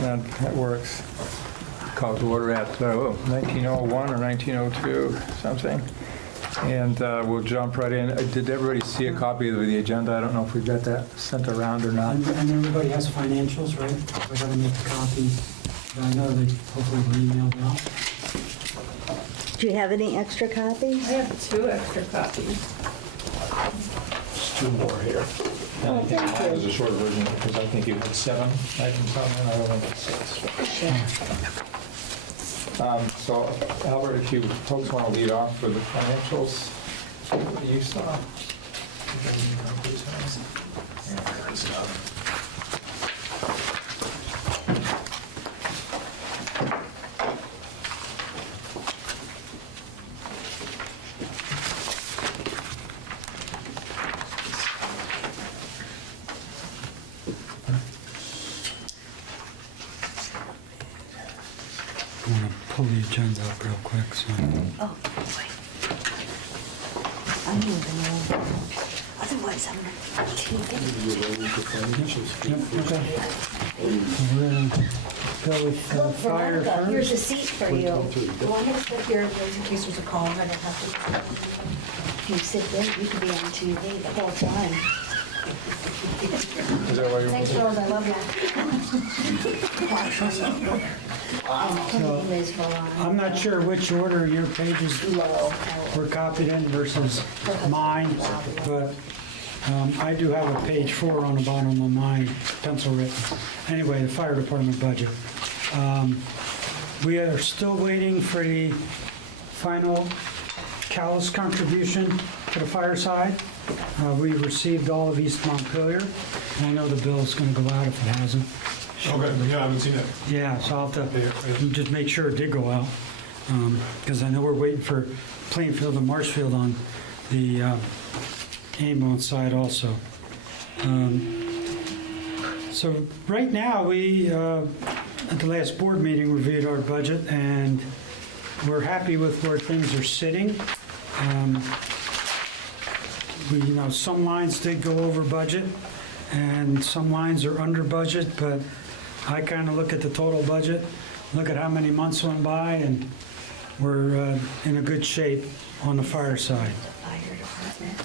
That works. Call to order at 19:01 or 19:02, something. And we'll jump right in. Did everybody see a copy of the agenda? I don't know if we got that sent around or not. And everybody has financials, right? We gotta make a copy. I know they hopefully were emailed out. Do you have any extra copies? I have 2 extra copies. There's 2 more here. Oh, thank That was you. a short version because I think you had 7 items on there. I don't think it's 6. So Albert, if you folks want to lead off with the financials that you saw. I'm gonna pull the agenda up real quick, so. Oh, boy. I'm moving over. Otherwise, I'm not taking. Yep, okay. We're gonna go with Look, fire Veronica, here's a first. seat for you. The one that's up here, in case there's a call, I don't have to. If you sit there, you could be on TV the whole time. Is that why you're Thanks, moving? Rose, I love you. Liz Valano. I'm not sure which order your pages Low. were copied in versus mine, but I do have a page 4 on the bottom of mine, pencil written. Anyway, the fire department budget. We are still waiting for the final Calais contribution to the fire side. We received all of East Montpelier, and I know the bill's gonna go out if it hasn't. Okay, yeah, I haven't seen it. Yeah, so I'll have to just make sure it did go out, because I know we're waiting for Plainfield and Marshfield on the ambulance side also. So right now, we, at the last board meeting, reviewed our budget, and we're happy with where things are sitting. Some lines did go over budget, and some lines are under budget, but I kind of look at the total budget, look at how many months went by, and we're in a good shape on the fire side. Fire department.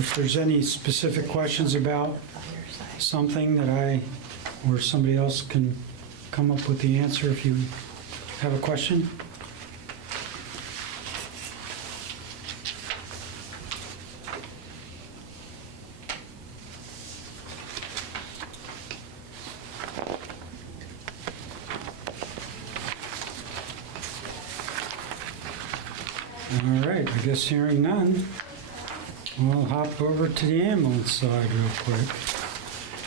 If there's any specific questions about Fire side. something that or somebody else can come up with the answer if you have a question. All right, I guess hearing none, we'll hop over to the ambulance side real quick.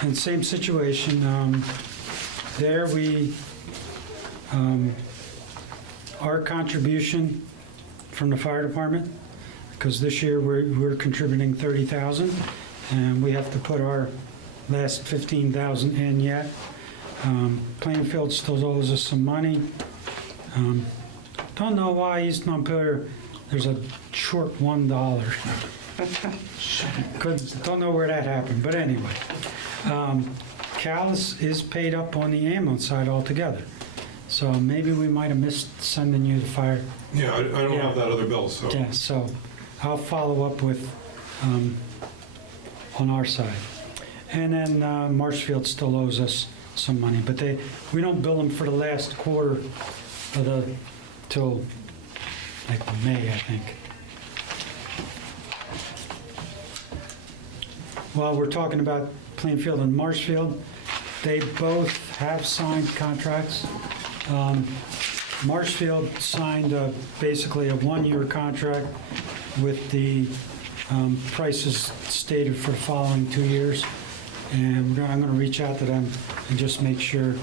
And same situation, there our contribution from the fire department, because this year we're contributing 30,000, and we have to put our last 15,000 in yet. Plainfield still owes us some money. Don't know why East Montpelier, there's a short $1. Don't know where that happened, but anyway. Calais is paid up on the ambulance side altogether. So maybe we might have missed sending you the fire. Yeah, I don't Yeah. have that other bill, so. Yeah, so I'll follow up with, on our side. And then Marshfield still owes us some money, but we don't bill them for the last quarter of till like May, I think. While we're talking about Plainfield and Marshfield, they both have signed contracts. Marshfield signed basically a 1-year contract with the prices stated for the following 2 years. And I'm going to reach out to them and just make sure,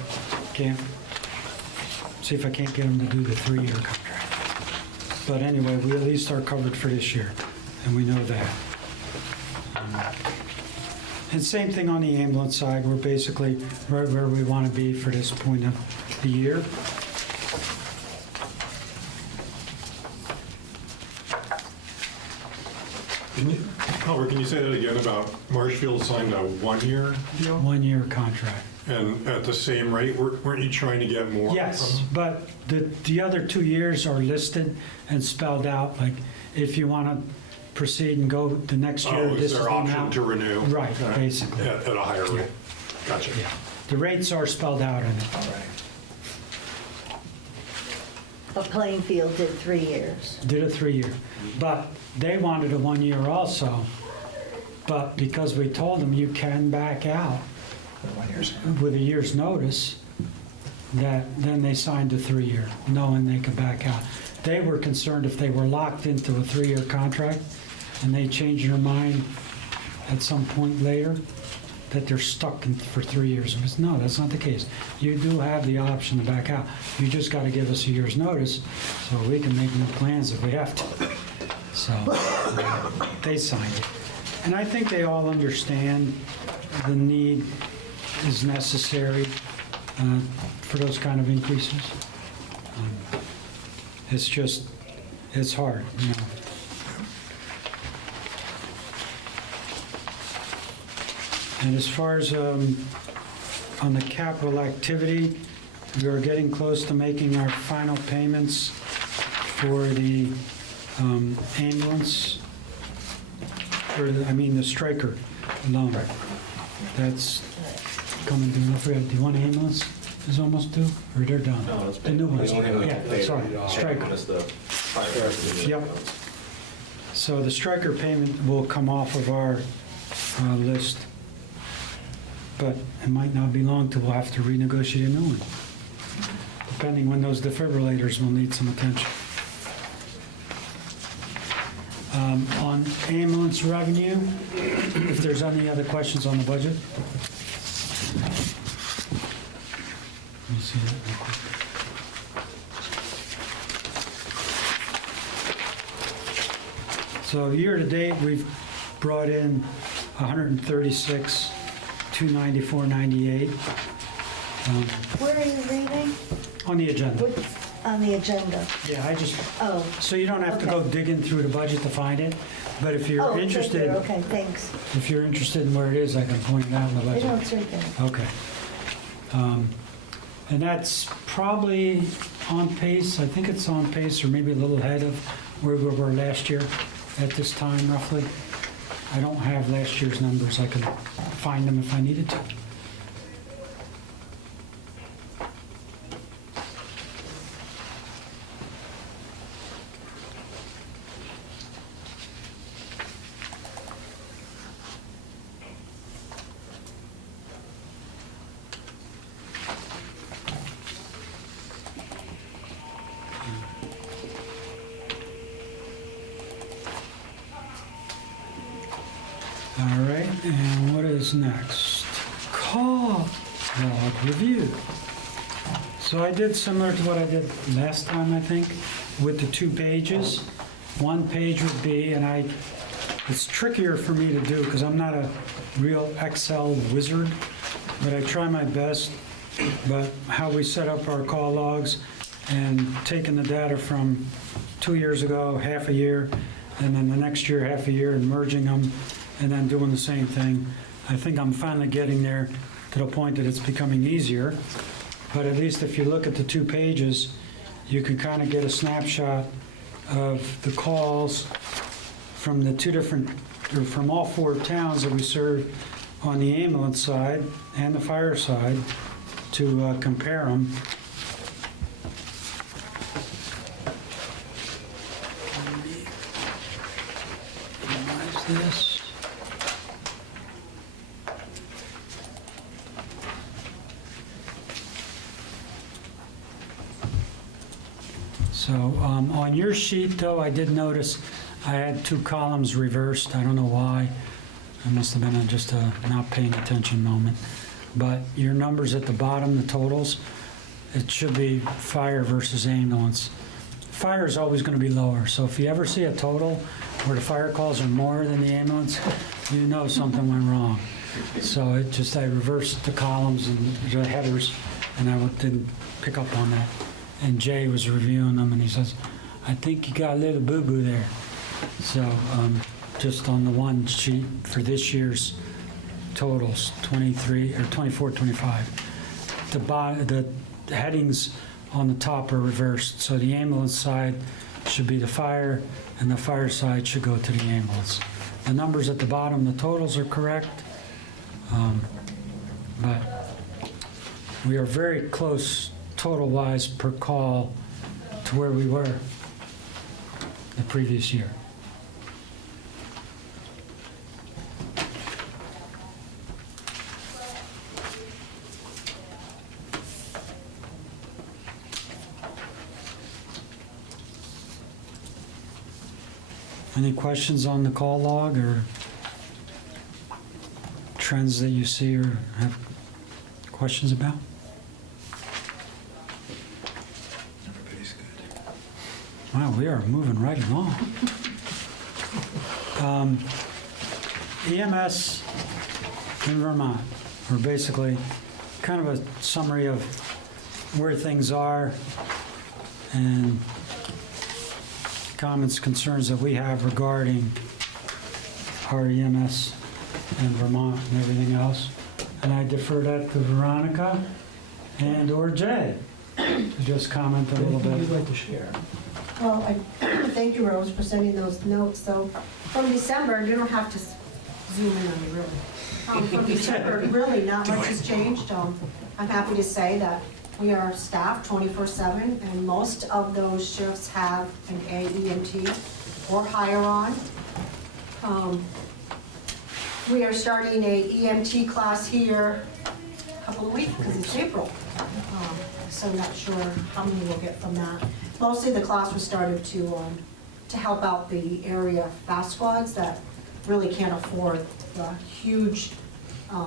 see if I can't get them to do the 3-year contract. But anyway, we at least are covered for this year, and we know that. And same thing on the ambulance side, we're basically right where we want to be for this point of the year. Albert, can you say that again about Marshfield signed a 1-year deal? 1-year contract. And at the same rate, weren't you trying to get more? Yes, but the other 2 years are listed and spelled out, like, if you want to proceed and go the next year, Oh, this is is the there option amount. to renew? Right, basically. At a higher rate? Gotcha. Yeah, the rates are spelled out in it. All right. But Plainfield did 3 years. Did a 3-year, but they wanted a 1-year also. But because we told them you can back out with a year's notice, that then they signed a 3-year, knowing they could back out. They were concerned if they were locked into a 3-year contract and they change their mind at some point later, that they're stuck for 3 years. And it's, no, that's not the case. You do have the option to back out. You just got to give us a year's notice so we can make new plans if we have to. So they signed it. And I think they all understand the need is necessary for those kind of increases. It's just, it's hard, you know. And as far as on the capital activity, we are getting close to making our final payments for the ambulance, the striker loan. That's coming due. I forgot, the one ambulance is almost due, or they're done? No, it's The new ones. the only one we Yeah, paid sorry, off striker. is the fire. Yep. So the striker payment will come off of our list, but it might not be long till we'll have to renegotiate a new one, depending when those defibrillators will need some attention. On ambulance revenue, if there's any other questions on the budget? Let me see that real quick. So year-to-date, we've brought in 136, 294.98 Where are you reading? on the agenda. What's on the agenda? Yeah, I just, Oh. so you don't have to go Okay. digging through the budget to find it, but if Oh, you're it's right interested, there. Okay, thanks. if you're interested in where it is, I can point it out in the I budget. know it's right there. Okay. And that's probably on pace, I think it's on pace, or maybe a little ahead of where we were last year at this time roughly. I don't have last year's numbers, I can find them if I needed to. All right, and what is next? Call log review. So I did similar to what I did last time, I think, with the 2 pages. One page would be, and it's trickier for me to do because I'm not a real Excel wizard, but I try my best. But how we set up our call logs and taking the data from 2 years ago, half a year, and then the next year, half a year, and merging them, and then doing the same thing. I think I'm finally getting there to the point that it's becoming easier. But at least if you look at the 2 pages, you can kind of get a snapshot of the calls from the 2 different, or from all 4 towns that we serve on the ambulance side and the fire side to compare them. Minimize this. So on your sheet, though, I did notice I had 2 columns reversed. I don't know why. It must have been just a not paying attention moment. But your numbers at the bottom, the totals, it should be fire versus ambulance. Fire is always going to be lower. So if you ever see a total where the fire calls are more than the ambulance, you know something went wrong. So I reversed the columns and the headers, and I didn't pick up on that. And Jay was reviewing them, and he says, I think you got a little boo-boo there. So just on the one sheet for this year's totals, 23, or 24, 25. The headings on the top are reversed, so the ambulance side should be the fire, and the fire side should go to the ambulance. The numbers at the bottom, the totals are correct, but we are very close total-wise per call to where we were the previous year. Any questions on the call log or trends that you see or have questions about? Everybody's good. Wow, we are moving right along. EMS in Vermont, or basically kind of a summary of where things are and comments, concerns that we have regarding our EMS in Vermont and everything else. And I defer that to Veronica and/or Jay to just comment a little Anything you'd bit. like to share? Well, thank you, Rose, for sending those notes. So from December, you don't have to zoom in on me, really. From December, really, not much has changed. I'm happy to say that we are staffed 24/7, and most of those shifts have an AEMT or higher on. We are starting a EMT class here a couple of weeks, because it's April. So not sure how many we'll get from that. Mostly the class was started to help out the area fast squads that really can't afford the huge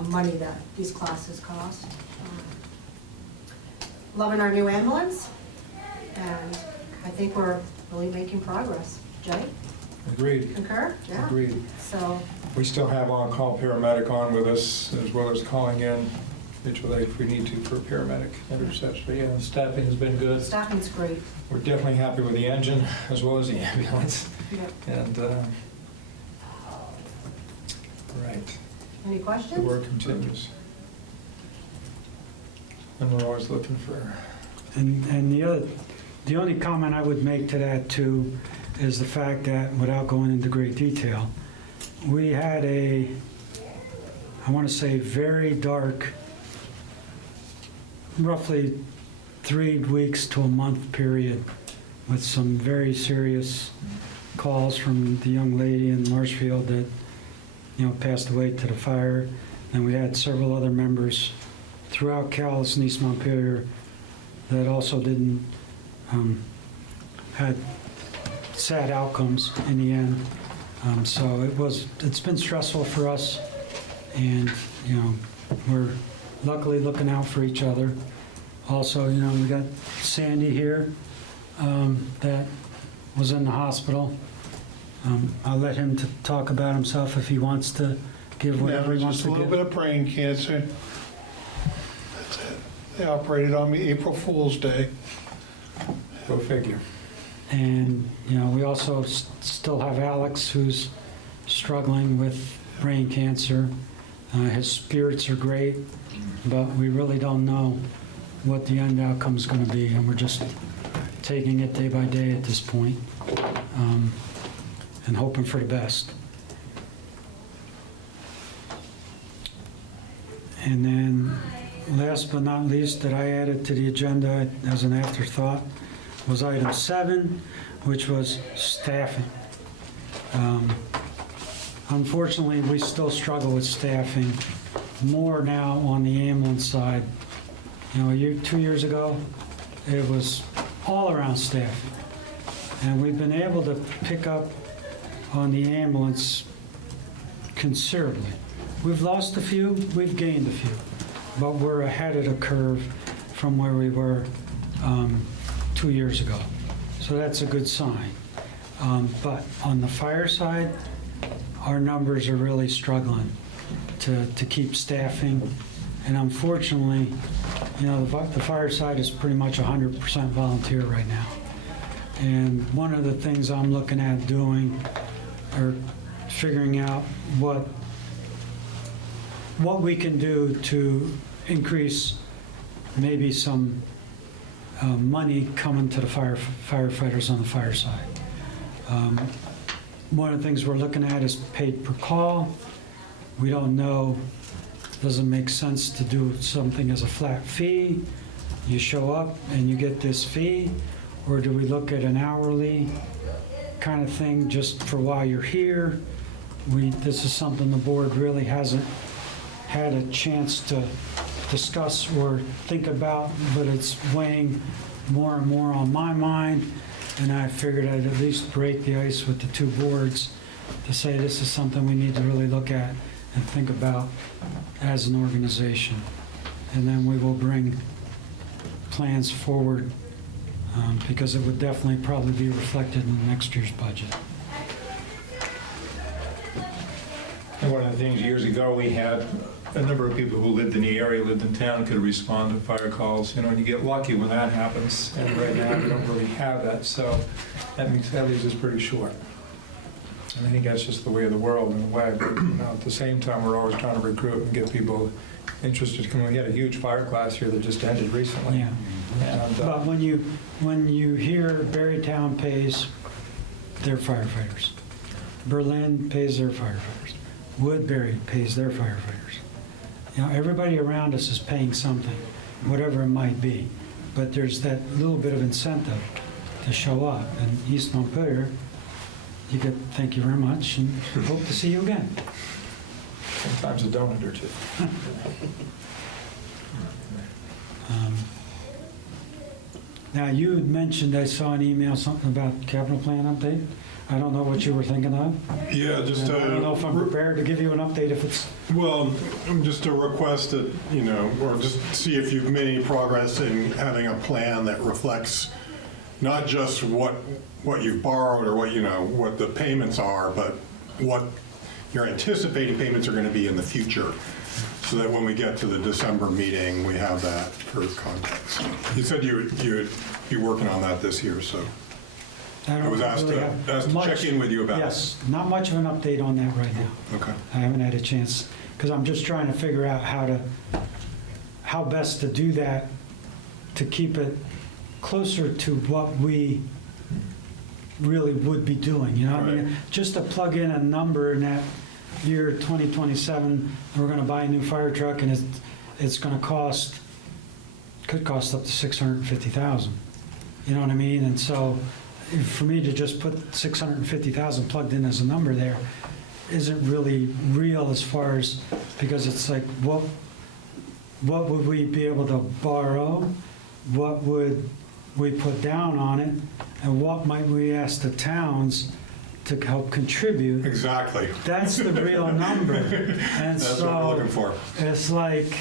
money that these classes cost. Loving our new ambulance, and I think we're really making progress. Jay, Agreed. concur? Yeah. Agreed. So, We still have on-call paramedic on with us, as well as calling in mutual aid if we need to for paramedic intercepts. But yeah, staffing has been good. staffing's great. We're definitely happy with the engine as well as the ambulance. Yep. And, right, Any the questions? work continues. And we're always looking for, And the only comment I would make to that too is the fact that, without going into great detail, we had I want to say, very dark, roughly 3 weeks to a month period with some very serious calls from the young lady in Marshfield that, passed away to the fire. And we had several other members throughout Calais and East Montpelier that also didn't, had sad outcomes in the end. So it's been stressful for us, and, we're luckily looking out for each other. Also, we got Sandy here, that was in the hospital. I'll let him talk about himself if he wants to give whatever he wants Just to a little give. bit of brain cancer. That's it. They operated on me April Fool's Day. go figure. And, we also still have Alex, who's struggling with brain cancer. His spirits are great, but we really don't know what the end outcome's going to be, and we're just taking it day by day at this point, and hoping for the best. And then, last but not least, that I added to the agenda as an afterthought was item 7, which was staffing. Unfortunately, we still struggle with staffing, more now on the ambulance side. 2 years ago, it was all around staffing. And we've been able to pick up on the ambulance considerably. We've lost a few, we've gained a few, but we're ahead of the curve from where we were 2 years ago. So that's a good sign. But on the fire side, our numbers are really struggling to keep staffing. And unfortunately, the fire side is pretty much 100% volunteer right now. And one of the things I'm looking at doing, or figuring out what we can do to increase maybe some money coming to the firefighters on the fire side. One of the things we're looking at is paid per call. We don't know, doesn't make sense to do something as a flat fee. You show up and you get this fee, or do we look at an hourly kind of thing just for while you're here? This is something the board really hasn't had a chance to discuss or think about, but it's weighing more and more on my mind, and I figured I'd at least break the ice with the two boards to say this is something we need to really look at and think about as an organization. And then we will bring plans forward, because it would definitely probably be reflected in next year's budget. And one of the things years ago, we had a number of people who lived in the area, lived in town, could respond to fire calls, and you get lucky when that happens. And right now, we don't really have that, so that leaves us pretty short. And I think that's just the way of the world in a way. But, at the same time, we're always trying to recruit and get people interested. We had a huge fire class here that just ended recently. Yeah. And, But when you hear Berrytown pays their firefighters, Berlin pays their firefighters, Woodbury pays their firefighters. Everybody around us is paying something, whatever it might be. But there's that little bit of incentive to show up. And East Montpelier, you get thank you very much and hope to see you again. sometimes a donut or two. Now, you had mentioned, I saw an email, something about capital plan update. I don't know what you were thinking of. Yeah, just And I don't know if I'm prepared to give you an update if it's, well, just a request that, or just see if you've made any progress in having a plan that reflects not just what you've borrowed or what the payments are, but what your anticipated payments are going to be in the future, so that when we get to the December meeting, we have that for context. You said you would be working on that this year, so I I don't was asked really to have much. check in with you about it. Yes, not much of an update on that right now. Okay. I haven't had a chance, because I'm just trying to figure out how best to do that to keep it closer to what we really would be doing, I mean, Right. just to plug in a number in that year 2027, we're gonna buy a new fire truck, and it's gonna could cost up to $650,000. You know what I mean? And so, for me to just put 650,000 plugged in as a number there isn't really real, as far as, because it's like, what would we be able to borrow? What would we put down on it? And what might we ask the towns to help contribute? Exactly. That's the real number. And That's what we're looking so, for. it's like,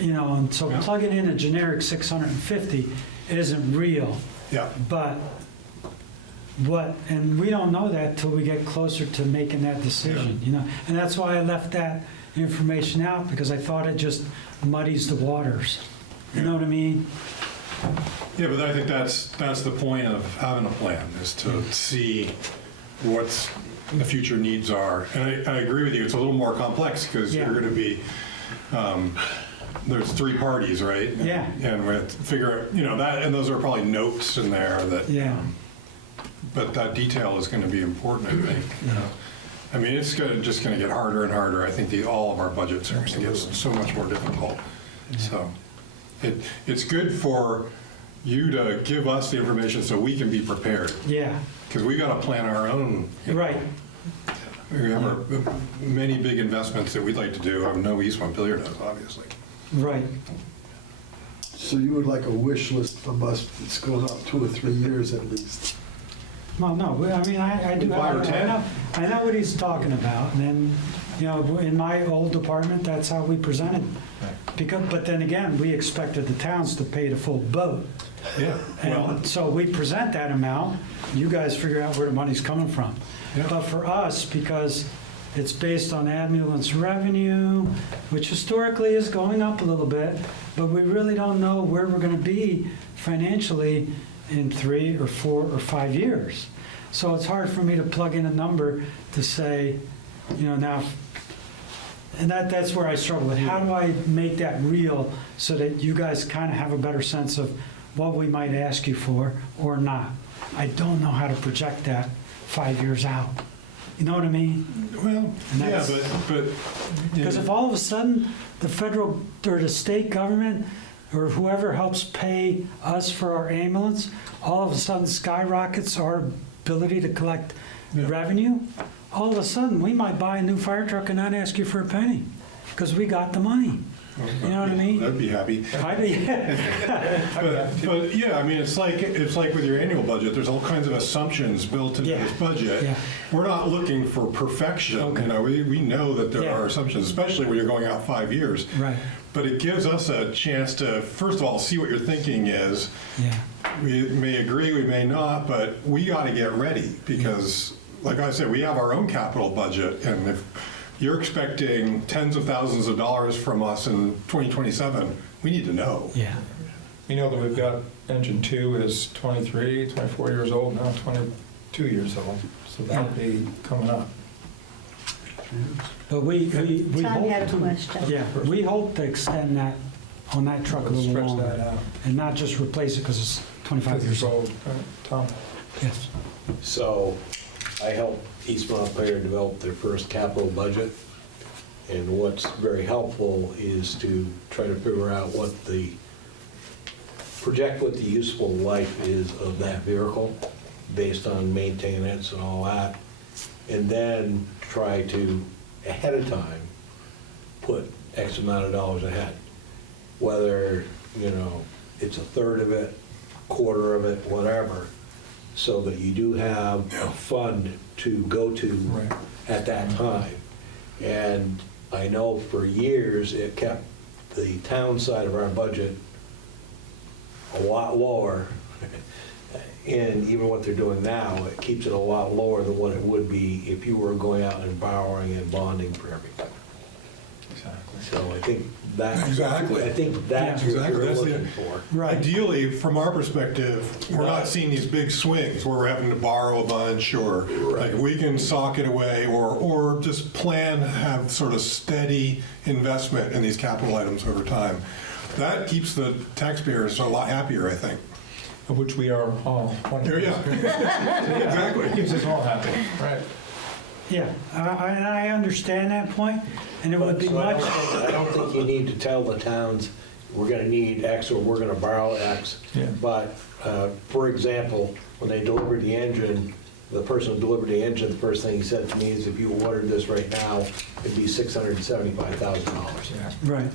and so Yeah. plugging in a generic 650 isn't real. Yeah. But and we don't know that till we get closer to making that decision, And that's why I left that information out, because I thought it just muddies the waters. You know what I mean? Yeah, but I think that's the point of having a plan, is to see what the future needs are. And I agree with you, it's a little more complex, because Yeah. you're going to be, there's three parties, right? Yeah. And we have to figure, that, and those are probably notes in there that, Yeah. but that detail is going to be important, I think. I mean, it's just going to get harder and harder. I think all of our budgets are going to get so much more difficult. So it's good for you to give us the information so we can be prepared, Yeah, because we got to plan our own. right. We have many big investments that we'd like to do. I know East Montpelier does, obviously. Right. So you would like a wish list from us that's going up 2 or 3 years at least? Well, no, I mean, I do. 5 or 10. I know what he's talking about, and then, in my old department, that's how we presented. But then again, we expected the towns to pay the full boat. Yeah. Well, And so we present that amount, you guys figure out where the money's coming from. Yeah. But for us, because it's based on ambulance revenue, which historically is going up a little bit, but we really don't know where we're gonna be financially in 3 or 4 or 5 years. So it's hard for me to plug in a number to say, now, and that's where I struggle with. How do I make that real so that you guys kind of have a better sense of what we might ask you for or not? I don't know how to project that 5 years out. You know what I mean? Well, And yeah, that's- but. Because if all of a sudden the federal or the state government or whoever helps pay us for our ambulance, all of a sudden skyrockets our ability to collect Yeah. revenue, all of a sudden we might buy a new fire truck and not ask you for a penny because we got the money. You know what I mean? I'd be happy. But yeah, I mean, it's like with your annual budget, there's all kinds of assumptions built into Yeah. this budget. Yeah. We're not looking for perfection, Okay. we know that there Yeah. are assumptions, especially when you're going out 5 years. Right. But it gives us a chance to, first of all, see what your thinking is. Yeah. We may agree, we may not, but we got to get ready because, like I said, we have our own capital budget. And if you're expecting tens of thousands of dollars from us in 2027, we need to know. Yeah. You know that we've got engine 2 is 23, 24 years old now, 22 years old, so that'll be coming up. But we Tom hope had a to, question. yeah, we hope to extend that on that truck a Let's little stretch that longer out. and not just replace it because it's 25 Because years it's old. old. Tom? Yes. So I helped East Montpelier develop their first capital budget. And what's very helpful is to try to figure out project what the useful life is of that vehicle based on maintenance and all that. And then try to, ahead of time, put X amount of dollars ahead. Whether, it's a third of it, quarter of it, whatever, so that you do have a fund to go to Right. at that time. And I know for years, it kept the town side of our budget a lot lower. And even what they're doing now, it keeps it a lot lower than what it would be if you were going out and borrowing and bonding for everything. Exactly. So I think that's. Exactly. I think that's what Exactly. you're That's the- looking for. Right. Ideally, from our perspective, we're not seeing these big swings where we're having to borrow a bunch or like we can sock it away or just plan to have sort of steady investment in these capital items over time. That keeps the taxpayers a lot happier, I think. Of which we are all. Yeah. Exactly. It keeps us all happy. Right. Yeah, and I understand that point, and it would be So I much, don't think you need to tell the towns, we're gonna need X or we're gonna borrow X. Yeah. But, for example, when they delivered the engine, the person who delivered the engine, the first thing he said to me is, if you ordered this right now, it'd be $675,000. Yeah. right,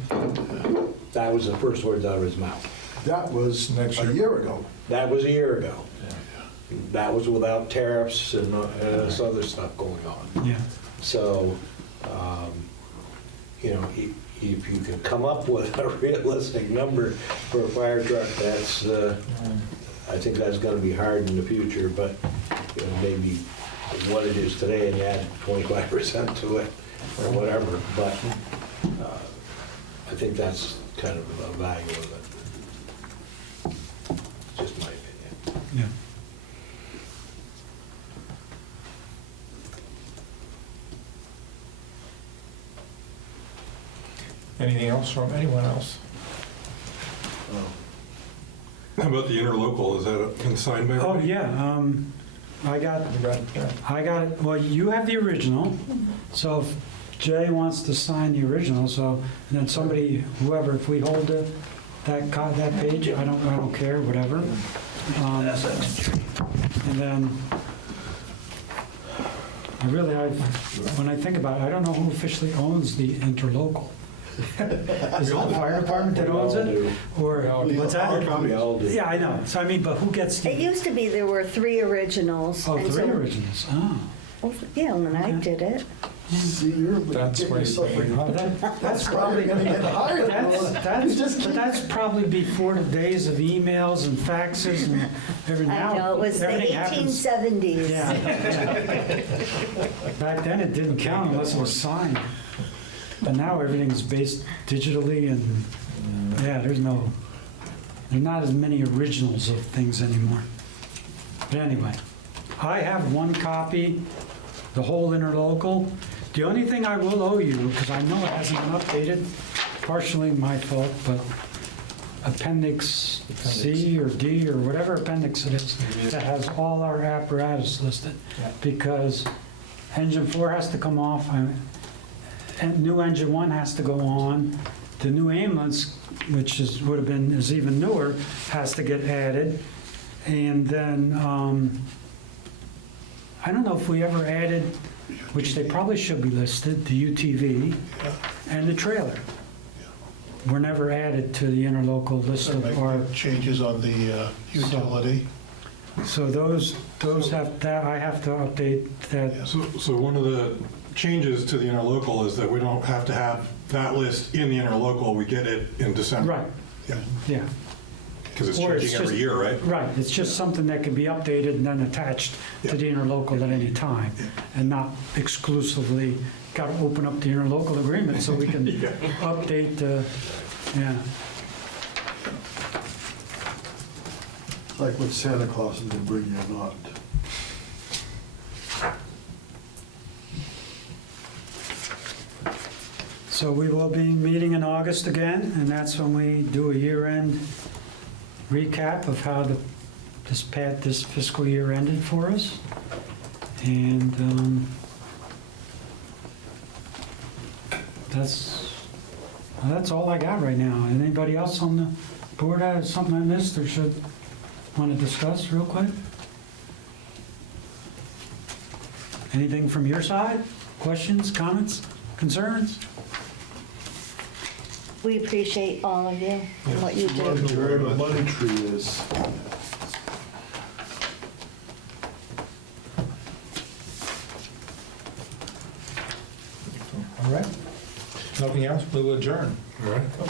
That was the first words out of his mouth. That was Next a year. year ago. That was a year ago. That was without tariffs and this other stuff going on. yeah. So, if you can come up with a realistic number for a fire truck, that's, I think that's gonna be hard in the future, but maybe what it is today and add 25% to it or whatever, but I think that's kind of the value of it. Just my opinion. Yeah. Anything else from anyone else? How about the interlocal? Is that consigned by Oh, everybody? yeah, I got, You got it there. well, you have the original, so if Jay wants to sign the original, so, and then somebody, whoever, if we hold that page, I don't care, whatever. And then, when I think about it, I don't know who officially owns the interlocal. Is it the fire department that owns it? Or, what's that? We all do. Yeah, I know, so I mean, but who gets It the, used to be there were 3 originals. oh, and 3 so- originals, oh. Well, yeah, when I did it. See, you're That's getting why yourself you- in But that's probably, gonna get hired. that's probably before the days of emails and faxes and everything. I know, it was the Everything happens- 1870s. Yeah. Back then, it didn't count unless it was signed. But now everything's based digitally and, yeah, there's not as many originals of things anymore. But anyway, I have one copy, the whole interlocal. The only thing I will owe you, because I know it hasn't been updated, partially my fault, but Appendix C or D or whatever appendix it is, that has all our apparatus listed. Yeah. Because engine 4 has to come off, and new engine 1 has to go on. The new ambulance, which is even newer, has to get added. And then, I don't know if we ever added, which they probably should be listed, the UTV and the trailer. Were never added to the interlocal list Make of our, changes on the utility. so those have, that I have to update that. So one of the changes to the interlocal is that we don't have to have that list in the interlocal, we get it in December. Right, Yeah, yeah, because it's Or it's changing every just- year, right? right. It's just something that can be updated and then attached to the interlocal at any time, and not exclusively got to open up the interlocal agreement so we can update the, yeah. It's like what Santa Claus is gonna bring you or not. So we will be meeting in August again, and that's when we do a year-end recap of how this fiscal year ended for us. And that's all I got right now. Anybody else on the board has something I missed or should want to discuss real quick? Anything from your side? Questions, comments, concerns? We appreciate all of you and what you do. Where the money tree is. All right. Nothing else, we will adjourn. All right.